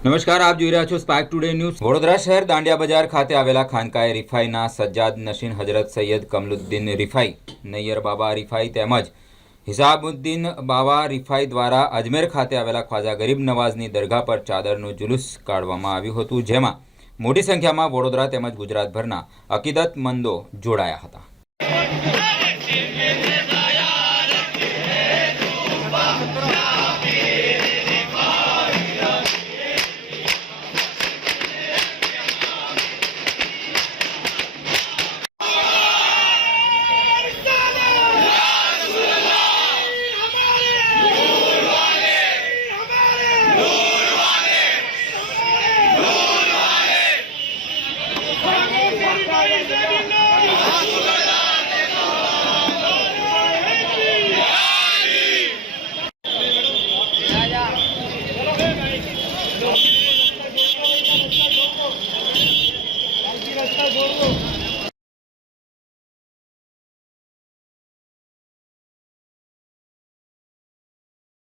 નમસ્કાર, આપ જોઈ રહ્યા છો સ્પાર્ક ટુડે ન્યૂઝ। વડોદરા શહેર દાંડિયા બજાર ખાતે આવેલા ખાનકાએ રીફાઈના સજ્જાદ નશીન હજરત સૈયદ કમલુદ્દીન રીફાઈ, નૈયર બાબા રીફાઈ તેમજ હિસાબુદ્દીન બાવા રીફાઈ દ્વારા અજમેર ખાતે આવેલા ખ્વાજા ગરીબ નવાઝની દરગાહ પર ચાદરનું જુલુસ કાઢવામાં આવ્યું હતું, જેમાં મોટી સંખ્યામાં વડોદરા તેમજ ગુજરાતભરના અકીદતમંદો જોડાયા હતા।